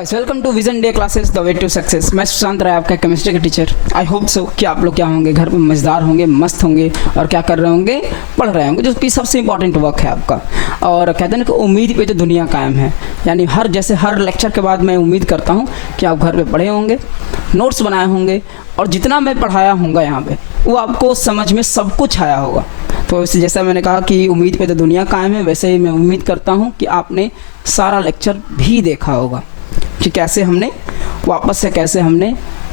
Guys, welcome to Vision Day classes the way to success. मैं सुशांत राय, आपका chemistry का teacher. I hope so कि आप लोग क्या होंगे, घर में मज़ेदार होंगे, मस्त होंगे और क्या कर रहे होंगे, पढ़ रहे होंगे, जो कि सबसे इंपॉर्टेंट वर्क है आपका। और कहते हैं ना कि उम्मीद पे तो दुनिया कायम है, यानी हर लेक्चर के बाद मैं उम्मीद करता हूँ कि आप घर पर पढ़े होंगे, नोट्स बनाए होंगे और जितना मैं पढ़ाया होगा यहाँ पे वो आपको समझ में सब कुछ आया होगा। तो जैसा मैंने कहा कि उम्मीद पे तो दुनिया कायम है, वैसे ही मैं उम्मीद करता हूँ कि आपने सारा लेक्चर भी देखा होगा कि कैसे हमने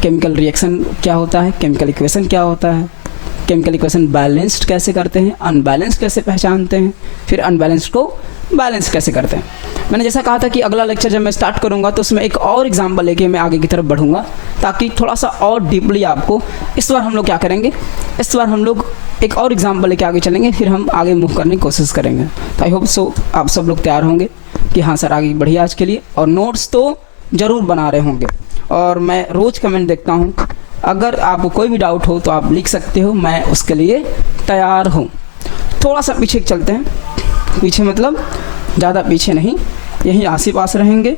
केमिकल रिएक्शन क्या होता है, केमिकल इक्वेशन क्या होता है, केमिकल इक्वेशन बैलेंस्ड कैसे करते हैं, अनबैलेंस्ड कैसे पहचानते हैं, फिर अनबैलेंस्ड को बैलेंस कैसे करते हैं। मैंने जैसा कहा था कि अगला लेक्चर जब मैं स्टार्ट करूंगा तो उसमें एक और एग्जाम्पल लेके मैं आगे की तरफ बढ़ूंगा, ताकि थोड़ा सा और डीपली आपको इस बार हम लोग क्या करेंगे, इस बार हम लोग एक और एग्जाम्पल लेके आगे चलेंगे, फिर हम आगे मूव करने की कोशिश करेंगे। तो आई होप सो आप सब लोग तैयार होंगे कि हाँ सर आगे बढ़िए आज के लिए, और नोट्स तो ज़रूर बना रहे होंगे। और मैं रोज़ कमेंट देखता हूँ, अगर आपको कोई भी डाउट हो तो आप लिख सकते हो, मैं उसके लिए तैयार हूँ। थोड़ा सा पीछे चलते हैं, पीछे मतलब ज़्यादा पीछे नहीं, यहीं आस पास रहेंगे।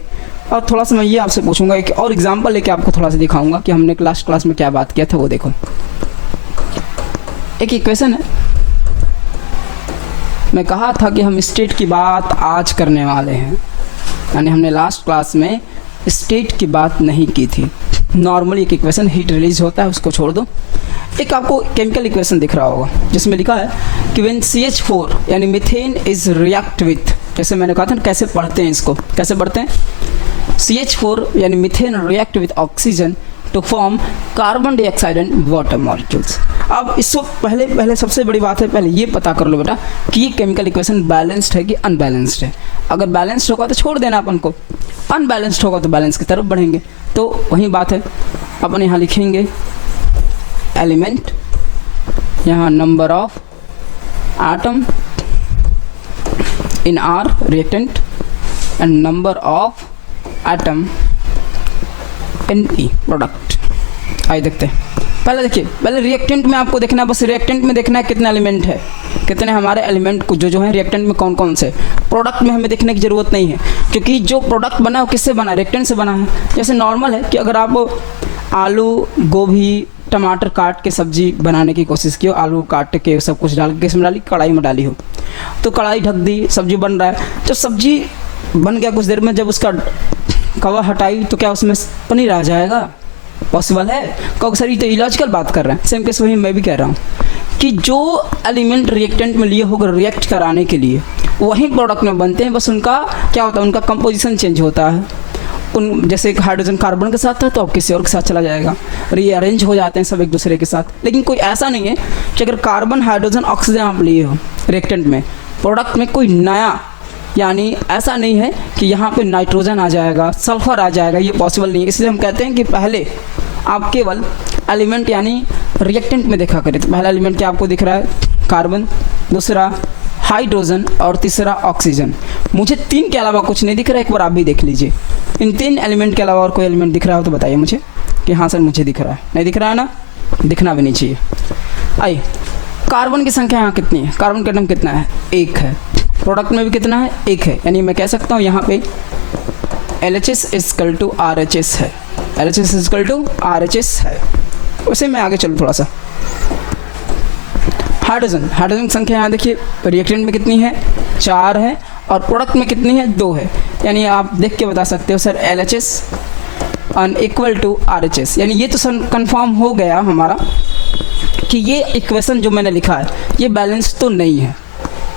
और थोड़ा सा मैं ये आपसे पूछूंगा, एक और एग्जांपल लेके आपको थोड़ा सा दिखाऊंगा कि हमने क्लास में क्या बात किया था। वो देखो, एक इक्वेशन है, मैं कहा था कि हम स्टेट की बात आज करने वाले हैं, यानी हमने लास्ट क्लास में स्टेट की बात नहीं की थी। नॉर्मली एक इक्वेशन हीट रिलीज होता है, उसको छोड़ दो। एक आपको केमिकल इक्वेशन दिख रहा होगा जिसमें लिखा है कि व्हेन CH4 यानी मीथेन इज रिएक्ट विथ, जैसे मैंने कहा था ना कैसे पढ़ते हैं, इसको कैसे पढ़ते हैं, CH4 यानी methane react with oxygen to form carbon dioxide and water molecules. अब इसको पहले सबसे बड़ी बात है, पहले ये पता कर लो बेटा कि ये केमिकल इक्वेशन बैलेंस्ड है कि अनबैलेंस्ड है। अगर बैलेंस्ड होगा तो छोड़ देना अपन को, अनबैलेंस्ड होगा तो बैलेंस की तरफ बढ़ेंगे। तो वही बात है, अपन यहाँ लिखेंगे एलिमेंट, यहाँ number of atom in are reactant and number of atom in P product. आइए देखते हैं। पहले देखिए, पहले रिएक्टेंट में आपको देखना है, बस रिएक्टेंट में देखना है कितने एलिमेंट है, कितने हमारे एलिमेंट को जो है रिएक्टेंट में कौन कौन से। प्रोडक्ट में हमें देखने की ज़रूरत नहीं है, क्योंकि जो प्रोडक्ट बना है वो किससे बना है, रिएक्टेंट से बना है। जैसे नॉर्मल है कि अगर आप आलू गोभी टमाटर काट के सब्जी बनाने की कोशिश की हो, आलू काट के सब कुछ डाल के इसमें डाली, कढ़ाई में डाली हो, तो कढ़ाई ढक दी, सब्जी बन रहा है। जब सब्जी बन गया कुछ देर में, जब उसका कवर हटाई तो क्या उसमें पनीर आ जाएगा? पॉसिबल है? कहो सर ये तो इलॉजिकल बात कर रहे हैं। सेम केस वही मैं भी कह रहा हूँ कि जो एलिमेंट रिएक्टेंट में लिए होगा रिएक्ट कराने के लिए, वही प्रोडक्ट में बनते हैं, बस उनका क्या होता है, उनका कंपोजिशन चेंज होता है। उन जैसे एक हाइड्रोजन कार्बन के साथ था तो अब किसी और के साथ चला जाएगा, रीअरेंज हो जाते हैं सब एक दूसरे के साथ। लेकिन कोई ऐसा नहीं है कि अगर कार्बन हाइड्रोजन ऑक्सीजन आप लिए हो रिएक्टेंट में, प्रोडक्ट में कोई नया, यानी ऐसा नहीं है कि यहाँ पे नाइट्रोजन आ जाएगा, सल्फर आ जाएगा, ये पॉसिबल नहीं है। इसलिए हम कहते हैं कि पहले आप केवल एलिमेंट यानी रिएक्टेंट में देखा करें। तो पहला एलिमेंट क्या आपको दिख रहा है, कार्बन, दूसरा हाइड्रोजन और तीसरा ऑक्सीजन। मुझे 3 के अलावा कुछ नहीं दिख रहा है, एक बार आप भी देख लीजिए। इन 3 एलिमेंट के अलावा और कोई एलिमेंट दिख रहा हो तो बताइए मुझे कि हाँ सर मुझे दिख रहा है। नहीं दिख रहा है ना, दिखना भी नहीं चाहिए। आइए, कार्बन की संख्या यहाँ कितनी है, कार्बन का एटम कितना है, 1 है। प्रोडक्ट में भी कितना है, 1 है। यानी मैं कह सकता हूँ यहाँ पे LHS = RHS है, LHS = RHS है। वैसे मैं आगे चलूँ थोड़ा सा। हाइड्रोजन की संख्या यहाँ देखिए, रिएक्टेंट में कितनी है, 4 है, और प्रोडक्ट में कितनी है, 2 है। यानी आप देख के बता सकते हो सर LHS = RHS। यानी ये तो सर कन्फर्म हो गया हमारा कि ये इक्वेशन जो मैंने लिखा है ये बैलेंस तो नहीं है।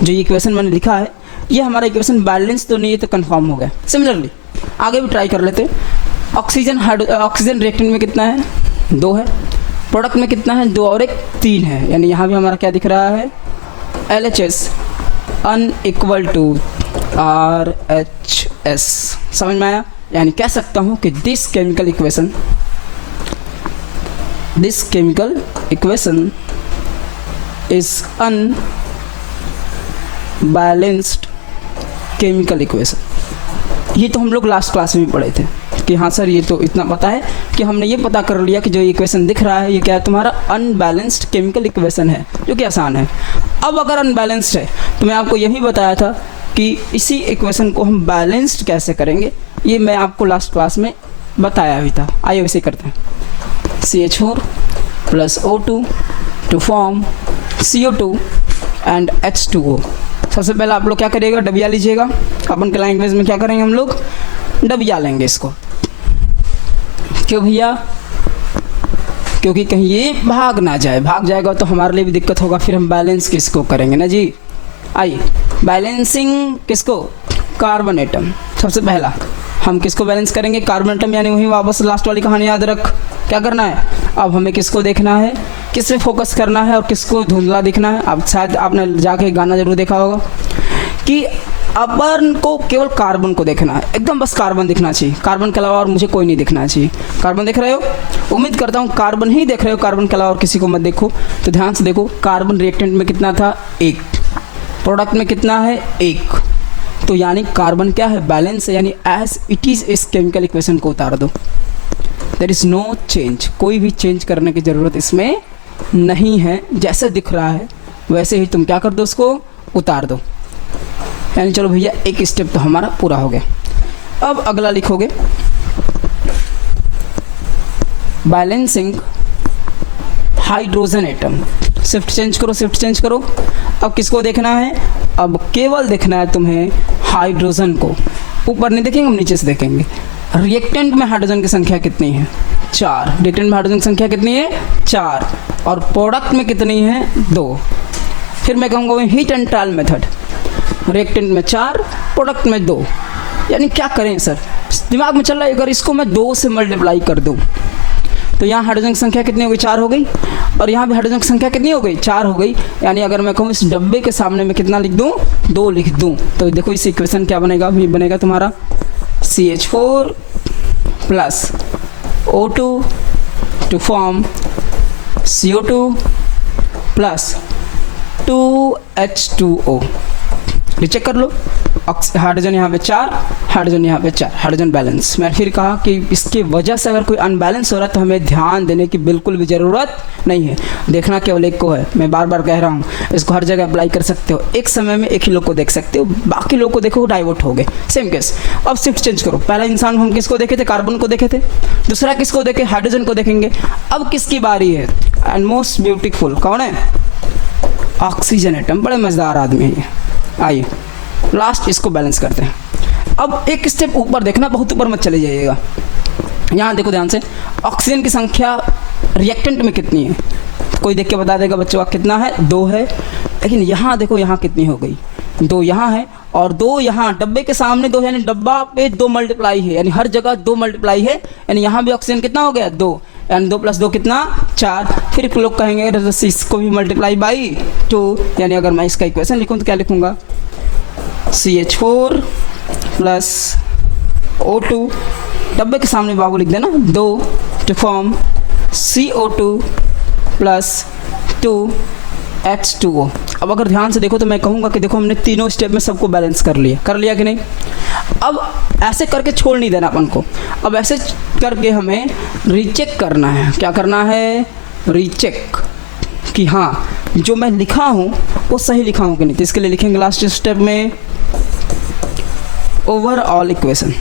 जो इक्वेशन मैंने लिखा है ये हमारा इक्वेशन बैलेंस तो नहीं है, तो कंफर्म हो गया। सिमिलरली आगे भी ट्राई कर लेते हैं। ऑक्सीजन रिएक्टेंट में कितना है, 2 है। प्रोडक्ट में कितना है, 2 और 1 3 है। यानी यहाँ भी हमारा क्या दिख रहा है, LHS = RHS। समझ में आया? यानी कह सकता हूँ कि this chemical equation is balanced chemical equation. ये तो हम लोग लास्ट क्लास में भी पढ़े थे कि हाँ सर ये तो इतना पता है कि हमने ये पता कर लिया कि जो इक्वेशन दिख रहा है ये क्या है, तुम्हारा अनबैलेंस्ड केमिकल इक्वेशन है, जो कि आसान है। अब अगर अनबैलेंस्ड है तो मैं आपको यही बताया था कि इसी इक्वेशन को हम बैलेंस्ड कैसे करेंगे, ये मैं आपको लास्ट क्लास में बताया भी था। आइए वैसे करते हैं। CH4 plus O2 to form CO2 and H2O। सबसे पहले आप लोग क्या करिएगा, डबिया लीजिएगा। अपन के लैंग्वेज में क्या करेंगे हम लोग, डबिया लेंगे इसको। क्यों भैया, क्योंकि कहीं ये भाग ना जाए, भाग जाएगा तो हमारे लिए भी दिक्कत होगा, फिर हम बैलेंस किसको करेंगे ना जी। आइए बैलेंसिंग किसको, कार्बन एटम। सबसे पहला हम किसको बैलेंस करेंगे, कार्बन एटम, यानी वही वापस लास्ट वाली कहानी याद रख। क्या करना है, अब हमें किसको देखना है, किस पे फोकस करना है और किसको धुंधला दिखना है। अब शायद आपने जाके गाना जरूर देखा होगा कि अपन को केवल कार्बन को देखना है, एकदम बस कार्बन दिखना चाहिए, कार्बन के अलावा और मुझे कोई नहीं दिखना चाहिए। कार्बन देख रहे हो, उम्मीद करता हूँ कार्बन ही देख रहे हो, कार्बन के अलावा और किसी को मत देखो। तो ध्यान से देखो, कार्बन रिएक्टेंट में कितना था, 1, प्रोडक्ट में कितना है, 1। तो यानी कार्बन क्या है, बैलेंस है, यानी एज इट इज़ इस केमिकल इक्वेशन को उतार दो। देयर इज़ नो चेंज, कोई भी चेंज करने की ज़रूरत इसमें नहीं है। जैसे दिख रहा है वैसे ही तुम क्या कर दो, उसको उतार दो। यानी चलो भैया एक स्टेप तो हमारा पूरा हो गया। अब अगला लिखोगे balancing hydrogen atom. Shift change करो, शिफ्ट चेंज करो। अब किसको देखना है, अब केवल देखना है तुम्हें हाइड्रोजन को। ऊपर नहीं देखेंगे, हम नीचे से देखेंगे। रिएक्टेंट में हाइड्रोजन की संख्या कितनी है, 4। रिएक्टेंट में हाइड्रोजन की संख्या कितनी है, 4। और प्रोडक्ट में कितनी है, 2। फिर मैं कहूँगा heat and trial method, reactant में 4, प्रोडक्ट में 2। यानी क्या करें सर, दिमाग में चल रहा है, अगर इसको मैं 2 से मल्टीप्लाई कर दूँ तो यहाँ हाइड्रोजन की संख्या कितनी हो गई, 4 हो गई। और यहाँ भी हाइड्रोजन की संख्या कितनी हो गई, 4 हो गई। यानी अगर मैं कहूँ इस डब्बे के सामने मैं कितना लिख दूँ, 2 लिख दूँ, तो देखो इस इक्वेशन क्या बनेगा, भी बनेगा तुम्हारा CH4 plus O2 to form CO2 plus 2H2O। Check कर लो, हाइड्रोजन यहाँ पे 4, हाइड्रोजन यहाँ पे 4, हाइड्रोजन बैलेंस। मैं फिर कहा कि इसकी वजह से अगर कोई अनबैलेंस हो रहा है तो हमें ध्यान देने की बिल्कुल भी ज़रूरत नहीं है। देखना केवल एक को है, मैं बार बार कह रहा हूँ, इसको हर जगह अप्लाई कर सकते हो। एक समय में एक ही लोग को देख सकते हो, बाकी लोग को देखो डाइवर्ट हो गए। Same case. अब शिफ्ट चेंज करो, पहला इंसान हम किसको देखे थे, कार्बन को देखे थे। दूसरा किसको देखे, हाइड्रोजन को देखेंगे। अब किसकी बारी है, एंड मोस्ट ब्यूटीफुल कौन है, ऑक्सीजन एटम। बड़े मज़ेदार आदमी है। आइए लास्ट इसको बैलेंस करते हैं। अब एक स्टेप ऊपर देखना, बहुत ऊपर मत चले जाइएगा। यहाँ देखो ध्यान से, ऑक्सीजन की संख्या रिएक्टेंट में कितनी है, कोई देख के बता देगा बच्चों, कितना है, 2 है। लेकिन यहाँ देखो, यहाँ कितनी हो गई, 2 यहाँ है और 2 यहाँ, डब्बे के सामने 2 है, यानी डब्बा पे 2 मल्टीप्लाई है, यानी हर जगह 2 मल्टीप्लाई है। यानी यहाँ भी ऑक्सीजन कितना हो गया, 2, यानी 2 + 2 कितना, 4। फिर लोग कहेंगे इसको भी मल्टीप्लाई बाई 2, यानी अगर मैं इसका इक्वेशन लिखूँ तो क्या लिखूँगा, CH4 प्लस O2, डब्बे के सामने बाबू लिख देना 2 to form CO2 plus 2H2O। अब अगर ध्यान से देखो तो मैं कहूँगा कि देखो हमने तीनों स्टेप में सबको बैलेंस कर लिया कि नहीं। अब ऐसे करके छोड़ नहीं देना अपन को, अब ऐसे करके हमें रीचेक करना है। क्या करना है, रीचेक कि हाँ जो मैं लिखा हूँ वो सही लिखा हूँ कि नहीं। तो इसके लिए लिखेंगे लास्ट स्टेप में ओवरऑल इक्वेशन।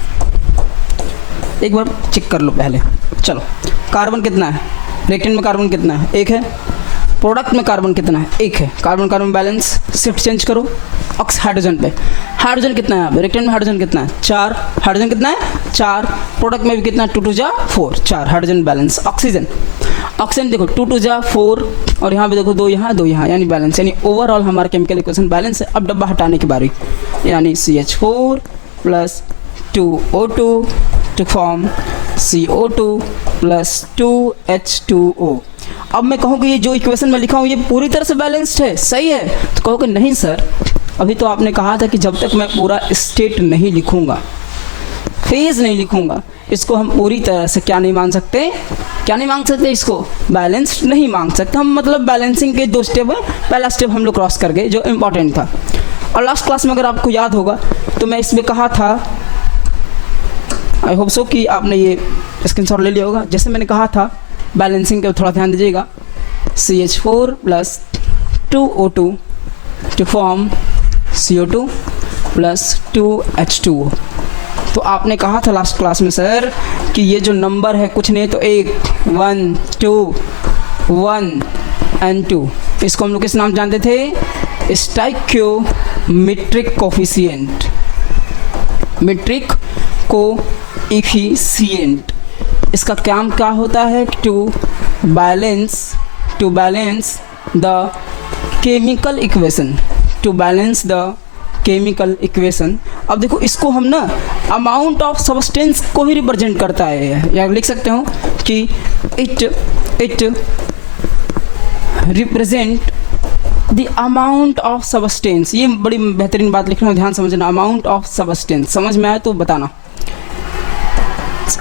एक बार चेक कर लो पहले। चलो, कार्बन कितना है, रिएक्टेंट में कार्बन कितना है, 1 है। प्रोडक्ट में कार्बन कितना है, 1 है। Carbon carbon balance, shift change करो हाइड्रोजन पे। हाइड्रोजन कितना है, रिएक्टेंट में हाइड्रोजन कितना है, 4। हाइड्रोजन कितना है, 4। प्रोडक्ट में भी कितना, 2 2 जा 4, 4। Hydrogen balance. ऑक्सीजन देखो 2 2 जा 4 और यहाँ भी देखो 2 यहाँ 2 यहाँ, यानी बैलेंस। यानी ओवरऑल हमारा केमिकल इक्वेशन बैलेंस है। अब डब्बा हटाने की बारी, यानी CH4 plus 2O2 to form CO2 plus 2H2O। अब मैं कहूँ कि ये जो इक्वेशन में लिखा हूँ ये पूरी तरह से बैलेंस्ड है, सही है। तो कहोगे नहीं सर, अभी तो आपने कहा था कि जब तक मैं पूरा स्टेट नहीं लिखूँगा, फेज़ नहीं लिखूँगा, इसको हम पूरी तरह से क्या नहीं मान सकते, क्या नहीं मांग सकते, इसको बैलेंस्ड नहीं मांग सकते हम। मतलब बैलेंसिंग के 2 स्टेप है, पहला स्टेप हम लोग क्रॉस कर गए जो इम्पोर्टेंट था। और लास्ट क्लास में अगर आपको याद होगा तो मैं इसमें कहा था, आई होप सो कि आपने ये स्क्रीनशॉट ले लिया होगा। जैसे मैंने कहा था बैलेंसिंग का थोड़ा ध्यान दीजिएगा, CH4 plus 2O2 to form CO2 plus 2H2O। तो आपने कहा था लास्ट क्लास में सर कि ये जो नंबर है कुछ नहीं तो 1 1 2 1 एंड 2, इसको हम लोग किस नाम जानते थे? Stoichiometric coefficient, metric coefficient. इसका काम क्या होता है? To balance the chemical equation, to balance the chemical equation. अब देखो इसको हम ना अमाउंट ऑफ सब्सटेंस को ही रिप्रेजेंट करता है, या लिख सकते हो कि it represent the amount of substance. ये बड़ी बेहतरीन बात लिख रहा हूँ, ध्यान समझना। अमाउंट ऑफ सब्सटेंस समझ में आए तो बताना।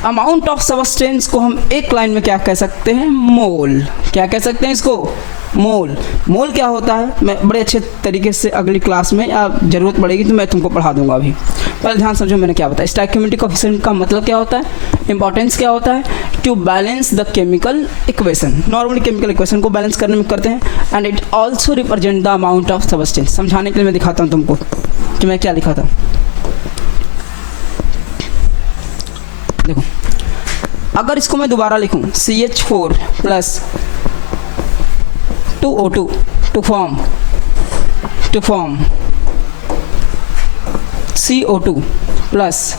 अमाउंट ऑफ सब्सटेंस को हम एक लाइन में क्या कह सकते हैं? मोल। क्या कह सकते हैं इसको? मोल। मोल क्या होता है मैं बड़े अच्छे तरीके से अगली क्लास में या ज़रूरत पड़ेगी तो मैं तुमको पढ़ा दूंगा। अभी पहले ध्यान समझो मैंने क्या बताया। स्टोइकोमेट्रिक कोएफिशिएंट का मतलब क्या होता है? इंपॉर्टेंस क्या होता है? To balance the chemical equation. Normally chemical equation को बैलेंस करने में करते हैं। And it also represent the amount of substance. समझाने के लिए मैं दिखाता हूँ तुमको कि मैं क्या लिखा था। देखो अगर इसको मैं दोबारा लिखूं CH4 plus 2O2 to form CO2 plus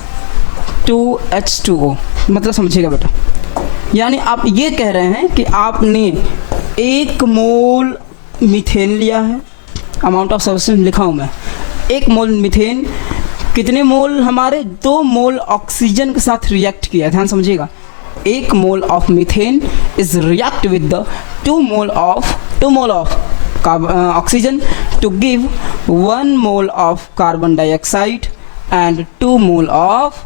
2H2O, मतलब समझिएगा बेटा, यानी आप ये कह रहे हैं कि आपने 1 मोल मीथेन लिया है। अमाउंट ऑफ सब्सटेंस लिखा हूँ मैं, 1 मोल मीथेन कितने मोल? हमारे 2 मोल ऑक्सीजन के साथ रिएक्ट किया। ध्यान समझिएगा, 1 mole of methane is react with the 2 mole of oxygen to give 1 mole of carbon dioxide and 2 mole of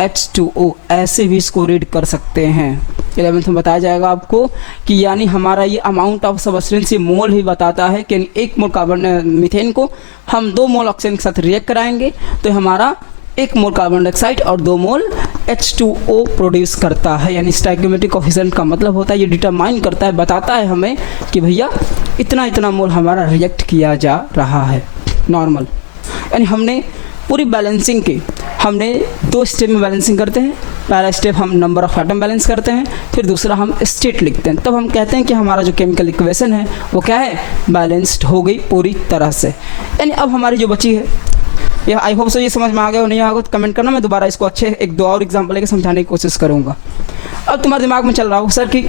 H2O। ऐसे भी इसको रीड कर सकते हैं। 11th में बताया जाएगा आपको कि यानी हमारा ये अमाउंट ऑफ सब्सटेंस, ये मोल ही बताता है कि 1 मोल कार्बन मीथेन को हम 2 मोल ऑक्सीजन के साथ रिएक्ट कराएंगे तो हमारा 1 मोल कार्बन डाइऑक्साइड और 2 मोल H2O प्रोड्यूस करता है। यानी स्टोइकोमेट्रिक कोएफिशिएंट का मतलब होता है ये डिटरमाइन करता है, बताता है हमें कि भैया इतना मोल हमारा रिएक्ट किया जा रहा है नॉर्मल। यानी हमने पूरी बैलेंसिंग की, हमने 2 स्टेप में बैलेंसिंग करते हैं। पहला स्टेप हम नंबर ऑफ एटम बैलेंस करते हैं, फिर दूसरा हम स्टेट लिखते हैं, तब हम कहते हैं कि हमारा जो केमिकल इक्वेशन है वो क्या है? बैलेंस्ड हो गई पूरी तरह से। यानी अब हमारी जो बची है, यह आई होप सो ये समझ में आ गया हो, नहीं आएगा तो कमेंट करना, मैं दोबारा इसको अच्छे 1-2 और एग्जाम्पल लेकर समझाने की कोशिश करूँगा। अब तुम्हारे दिमाग में चल रहा हो सर कि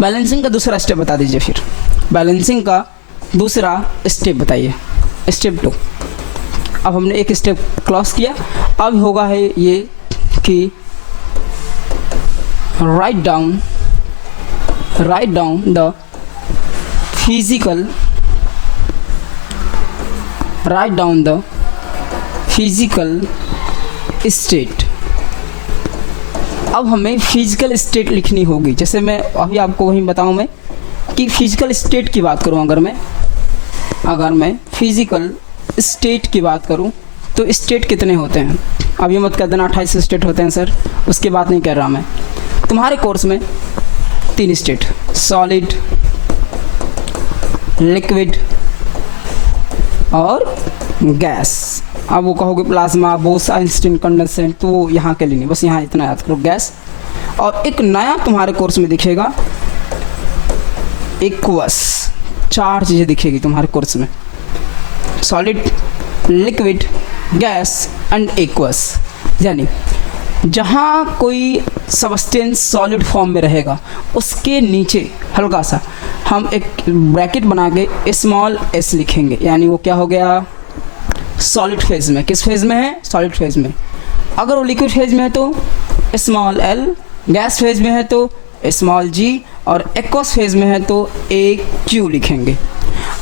बैलेंसिंग का दूसरा स्टेप बता दीजिए। फिर बैलेंसिंग का दूसरा स्टेप बताइए, स्टेप 2। अब हमने एक स्टेप क्लॉज किया, अब होगा है ये कि write down the physical state. अब हमें फिजिकल स्टेट लिखनी होगी। जैसे मैं अभी आपको वहीं बताऊं मैं कि फिजिकल स्टेट की बात करूं, अगर मैं फिजिकल स्टेट की बात करूं तो स्टेट कितने होते हैं? अब ये मत कर देना 28 स्टेट होते हैं सर, उसकी बात नहीं कर रहा मैं। तुम्हारे कोर्स में 3 स्टेट, सॉलिड, लिक्विड और गैस। अब वो कहोगे प्लाज्मा, बोस, आइंस्टीन, कंडेंसेट, तो वो यहाँ के लिए नहीं, बस यहाँ इतना याद करो, गैस। और एक नया तुम्हारे कोर्स में दिखेगा एक्वस। 4 चीज़ें दिखेगी तुम्हारे कोर्स में, solid, liquid, gas and aqueous. यानी जहाँ कोई सब्सटेंस सॉलिड फॉर्म में रहेगा उसके नीचे हल्का सा हम एक ब्रैकेट बना के स्मॉल s लिखेंगे, यानी वो क्या हो गया? सॉलिड फेज में। किस फेज में है? सॉलिड फेज में। अगर वो लिक्विड फेज में है तो स्मॉल l, गैस फेज में है तो स्मॉल g और एक्वस फेज में है तो एक q लिखेंगे।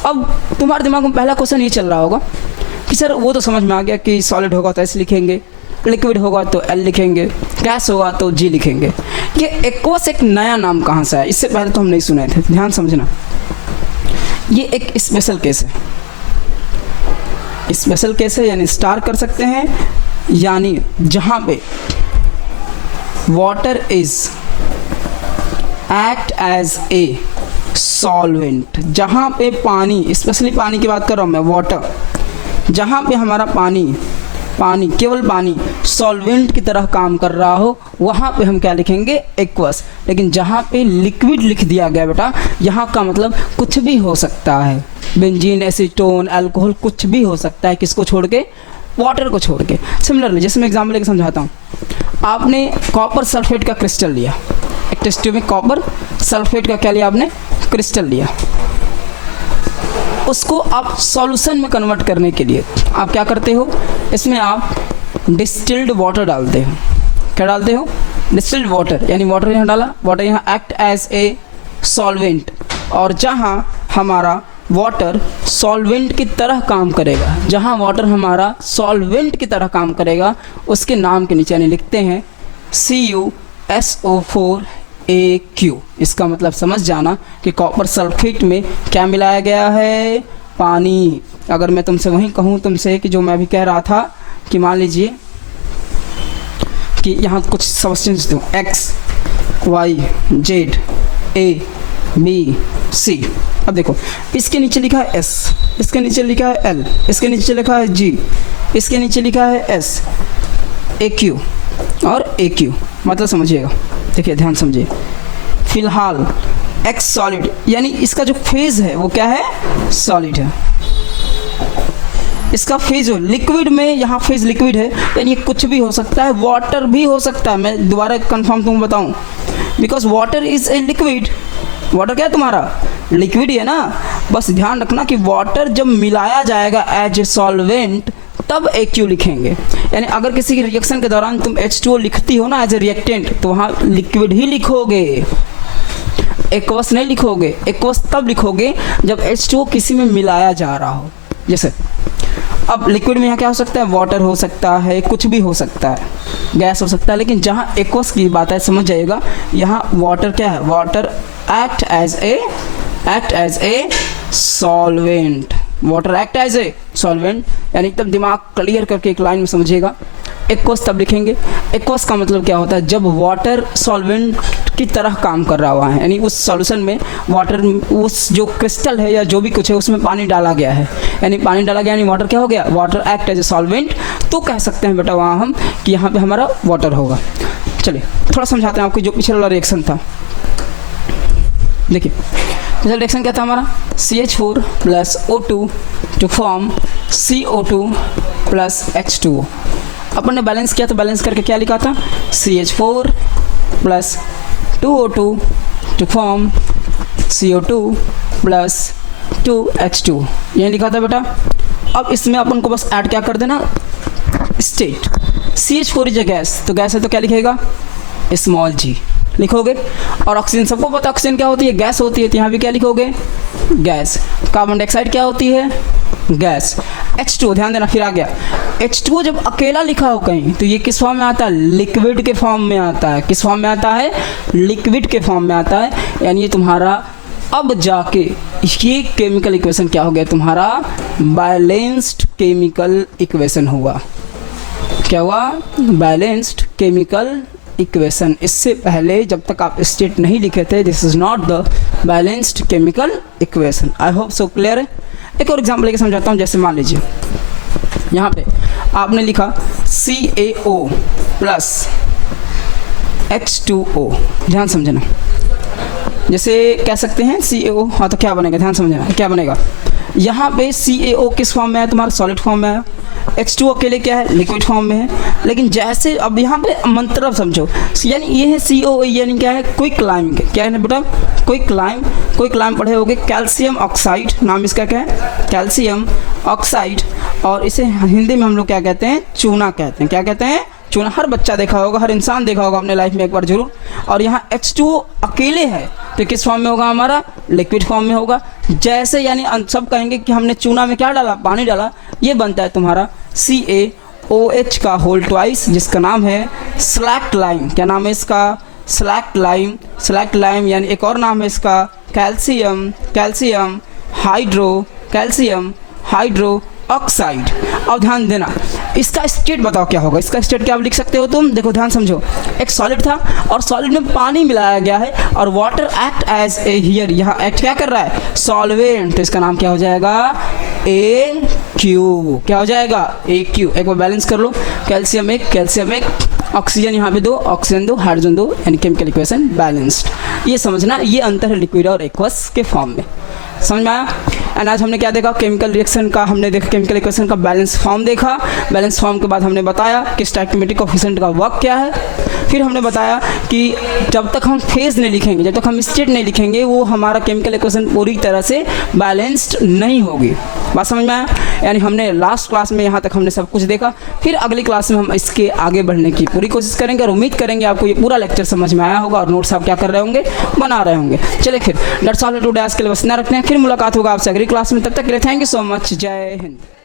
अब तुम्हारे दिमाग में पहला क्वेश्चन ये चल रहा होगा कि सर वो तो समझ में आ गया कि सॉलिड होगा तो s लिखेंगे, लिक्विड होगा तो L लिखेंगे, गैस होगा तो G लिखेंगे। ये एक्वस एक नया नाम कहाँ से है? इससे पहले तो हम नहीं सुने थे, ध्यान समझना। ये एक स्पेशल केस है, स्पेशल केस है, यानी स्टार कर सकते हैं, यानी जहाँ पे water is act as a solvent, जहाँ पे पानी, स्पेशली पानी की बात कर रहा हूँ मैं, वाटर, जहाँ पे हमारा पानी पानी, केवल पानी सॉल्वेंट की तरह काम कर रहा हो, वहाँ पे हम क्या लिखेंगे, एक्वस। लेकिन जहाँ पे लिक्विड लिख दिया गया बेटा, यहाँ का मतलब कुछ भी हो सकता है, बेंजीन, एसीटोन, अल्कोहल, कुछ भी हो सकता है, किसको छोड़ के, वाटर को छोड़ के। सिमिलरली जैसे मैं एग्जाम्पल लेके समझाता हूँ, आपने कॉपर सल्फेट का क्रिस्टल लिया, एक टेस्ट ट्यूब में कॉपर सल्फेट का क्या लिया आपने, क्रिस्टल लिया, उसको आप सॉल्यूशन में कन्वर्ट करने के लिए आप क्या करते हो, इसमें आप डिस्टिल्ड वाटर डालते हो। क्या डालते हो, डिस्टिल्ड वाटर, यानी वाटर यहाँ डाला, वाटर यहाँ एक्ट एज ए सॉल्वेंट, और जहाँ हमारा वाटर सॉल्वेंट की तरह काम करेगा, जहाँ वाटर हमारा सॉल्वेंट की तरह काम करेगा, उसके नाम के नीचे यानी लिखते हैं CuSO4AQ। इसका मतलब समझ जाना कि कॉपर सल्फेट में क्या मिलाया गया है, पानी। अगर मैं तुमसे वही कहूँ तुमसे कि जो मैं अभी कह रहा था कि मान लीजिए कि यहाँ कुछ सब्सटेंस दूँ, X Y Z A B C। अब देखो इसके नीचे लिखा है S, इसके नीचे लिखा है L, इसके नीचे लिखा है G, इसके नीचे लिखा है S, AQ और AQ। मतलब समझिएगा, देखिए ध्यान समझिए, फिलहाल X सॉलिड, यानी इसका जो फेज है वो क्या है, सॉलिड है। इसका फेज हो लिक्विड में, यहाँ फेज लिक्विड है, यानी कुछ भी हो सकता है, वाटर भी हो सकता है। मैं दोबारा कंफर्म तुमको बताऊं, because water is a liquid. Water क्या है तुम्हारा, लिक्विड ही है ना। बस ध्यान रखना कि वाटर जब मिलाया जाएगा एज ए सॉल्वेंट तब AQ लिखेंगे। यानी अगर किसी रिएक्शन के दौरान तुम H2O लिखती हो ना एज ए रिएक्टेंट, तो वहाँ लिक्विड ही लिखोगे, एक्वस नहीं लिखोगे। एक्वस तब लिखोगे जब H2O किसी में मिलाया जा रहा हो। जैसे अब लिक्विड में यहाँ क्या हो सकता है, वाटर हो सकता है, कुछ भी हो सकता है, गैस हो सकता है। लेकिन जहाँ एक्वस की बात है समझ जाइएगा, यहाँ वाटर क्या है, water act as a solvent, water act as a solvent. यानी एकदम दिमाग क्लियर करके एक लाइन में समझिएगा। एक्वस तब लिखेंगे, एक्वस का मतलब क्या होता है, जब वाटर सॉल्वेंट की तरह काम कर रहा हुआ है, यानी उस सॉल्यूशन में वाटर, उस जो क्रिस्टल है या जो भी कुछ है उसमें पानी डाला गया है, यानी पानी डाला गया, यानी वाटर क्या हो गया, water act as a solvent. तो कह सकते हैं बेटा वहाँ हम कि यहाँ पे हमारा वाटर होगा। चलिए थोड़ा समझाते हैं आपको जो पिछले वाला रिएक्शन था। देखिए पिछला रिएक्शन क्या था हमारा, CH4 + O2 to form CO2 + H2O। अपन ने बैलेंस किया, तो बैलेंस करके क्या लिखा था, CH4 + 2O2 to form CO2 + 2H2, यही लिखा था बेटा। अब इसमें अपन को बस ऐड क्या कर देना, state. CH4 is a gas, तो गैस है तो क्या लिखेगा, स्मॉल g लिखोगे। और ऑक्सीजन, सबको पता ऑक्सीजन क्या होती है, गैस होती है, तो यहाँ भी क्या लिखोगे, गैस। कार्बन डाइऑक्साइड क्या होती है, गैस। H2O, ध्यान देना फिर आ गया, H2O जब अकेला लिखा हो कहीं तो ये किस फॉर्म में आता है, लिक्विड के फॉर्म में आता है। किस फॉर्म में आता है, लिक्विड के फॉर्म में आता है। यानी ये तुम्हारा अब जाके ये केमिकल इक्वेशन क्या हो गया, तुम्हारा बैलेंस्ड केमिकल इक्वेशन हुआ। क्या हुआ, बैलेंस्ड केमिकल इक्वेशन। इससे पहले जब तक आप स्टेट नहीं लिखे थे, this is not the balanced chemical equation. I hope so clear है। एक और एग्जाम्पल लेके समझाता हूँ। जैसे मान लीजिए यहाँ पे आपने लिखा CaO + H2O, ध्यान समझना। जैसे कह सकते हैं CaO, हाँ तो क्या बनेगा, ध्यान समझना क्या बनेगा। यहाँ पे CaO किस फॉर्म में है, तुम्हारा सॉलिड फॉर्म में है। H2O अकेले क्या है, लिक्विड फॉर्म में है। लेकिन जैसे अब यहाँ पे मंत्र समझो, यानी ये है CO, यानी क्या है, क्विक लाइम। क्या है बेटा, क्विक लाइम। क्विक लाइम पढ़े होगे, कैल्शियम ऑक्साइड, नाम इसका क्या है, कैल्शियम ऑक्साइड। और इसे हिंदी में हम लोग क्या कहते हैं, चूना कहते हैं। क्या कहते हैं, चूना। हर बच्चा देखा होगा, हर इंसान देखा होगा अपने लाइफ में एक बार जरूर। और यहाँ H2O अकेले है तो किस फॉर्म में होगा, हमारा लिक्विड फॉर्म में होगा। जैसे यानी सब कहेंगे कि हमने चूना में क्या डाला, पानी डाला, ये बनता है तुम्हारा CaOH का होल ट्वाइस, जिसका नाम है स्लैक्ट लाइम। क्या नाम है इसका, स्लैक्ट लाइम। स्लैक्ट लाइम यानी एक और नाम है इसका कैल्शियम हाइड्रो ऑक्साइड। अब ध्यान देना, इसका स्टेट बताओ क्या होगा। इसका स्टेट क्या आप लिख सकते हो तुम, देखो ध्यान समझो। एक सॉलिड था और सॉलिड में पानी मिलाया गया है और water act as a, here यहाँ एक्ट क्या कर रहा है, सॉल्वेंट। तो इसका नाम क्या हो जाएगा, क्यू, क्या हो जाएगा AQ। एक बार बैलेंस कर लो, कैल्शियम एक, ऑक्सीजन यहाँ पे 2, ऑक्सीजन 2, हाइड्रोजन 2, यानी केमिकल इक्वेशन बैलेंस्ड। ये समझना, ये अंतर है लिक्विड और एक्वस के फॉर्म में, समझ में आया। एंड आज हमने क्या देखा, केमिकल रिएक्शन का हमने देखा, केमिकल इक्वेशन का बैलेंस फॉर्म देखा। बैलेंस फॉर्म के बाद हमने बताया कि स्टोइकियोमेट्रिक कोएफिशिएंट का वर्क क्या है। फिर हमने बताया कि जब तक हम फेज नहीं लिखेंगे, जब तक हम स्टेट नहीं लिखेंगे, वो हमारा केमिकल इक्वेशन पूरी तरह से बैलेंस्ड नहीं होगी। बात समझ में आया। यानी हमने लास्ट क्लास में यहाँ तक हमने सब कुछ देखा। फिर अगली क्लास में हम इसके आगे बढ़ने की पूरी कोशिश करेंगे और उम्मीद करेंगे आपको ये पूरा लेक्चर समझ में आया होगा और नोट्स आप क्या कर रहे होंगे, बना रहे होंगे। चलिए फिर दैट्स ऑल टुडे, आज के लिए बस इतना रखते हैं। फिर मुलाकात होगा आपसे अगली क्लास में, तब तक के लिए थैंक यू सो मच। जय हिंद।